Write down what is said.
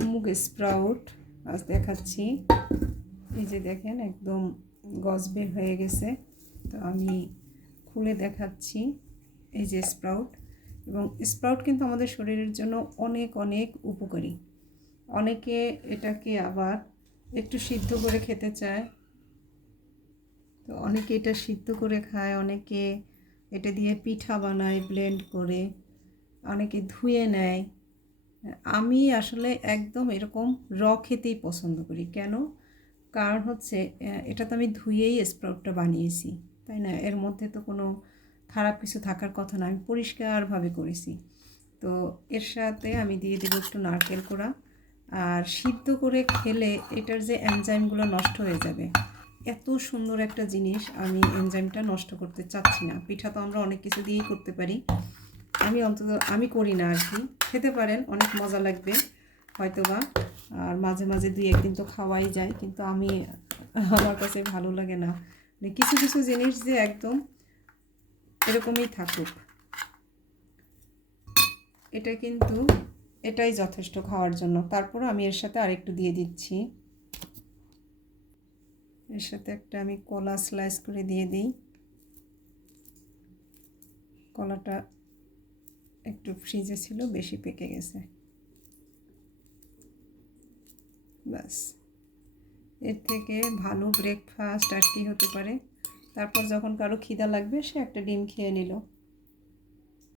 মুগ স্প্রাউট আজ দেখাচ্ছি। এই যে দেখেন একদম গজ বের হয়ে গেছে। তো আমি খুলে দেখাচ্ছি। এই যে স্প্রাউট, এবং স্প্রাউট কিন্তু আমাদের শরীরের জন্য অনেক অনেক উপকারী। অনেকে এটাকে আবার একটু সিদ্ধ করে খেতে চায়, তো অনেকে এটা সিদ্ধ করে খায়, অনেকে এটা দিয়ে পিঠা বানায় ব্লেন্ড করে, অনেকে ধুয়ে নেয়। আমি আসলে একদম এরকম খেতেই পছন্দ করি। কেন? কারণ হচ্ছে এটা তো আমি ধুয়েই স্প্রাউটটা বানিয়েছি, তাই না? এর মধ্যে তো কোনো খারাপ কিছু থাকার কথা না, আমি পরিষ্কারভাবে করেছি। তো এর সাথে আমি দিয়ে দেবো একটু নারকেল কোড়া। আর সিদ্ধ করে খেলে এটার যে এনজাইমগুলো নষ্ট হয়ে যাবে। এত সুন্দর একটা জিনিস, আমি এনজাইমটা নষ্ট করতে চাচ্ছি না। পিঠা তো আমরা অনেক কিছু দিয়েই করতে পারি, আমি করি না আর কি। খেতে পারেন, অনেক মজা লাগবে হয়তোবা, আর মাঝে মাঝে দুই একদিন তো খাওয়াই যায়, কিন্তু আমার কাছে ভালো লাগে না। মানে কিছু কিছু জিনিস যে একদম এরকমই থাকুক, এটা কিন্তু এটাই যথেষ্ট খাওয়ার জন্য। তারপর আমি এর সাথে আরেকটু দিয়ে দিচ্ছি। এর সাথে একটা আমি কলা স্লাইস করে দিয়ে দিই। কলাটা একটু ফ্রিজে ছিল, বেশি পেকে গেছে। ব্যাস, এর থেকে ভালো ব্রেকফাস্ট আর কি হতে পারে। তারপর যখন কারো খিদা লাগবে, সে একটা ডিম খেয়ে নিল।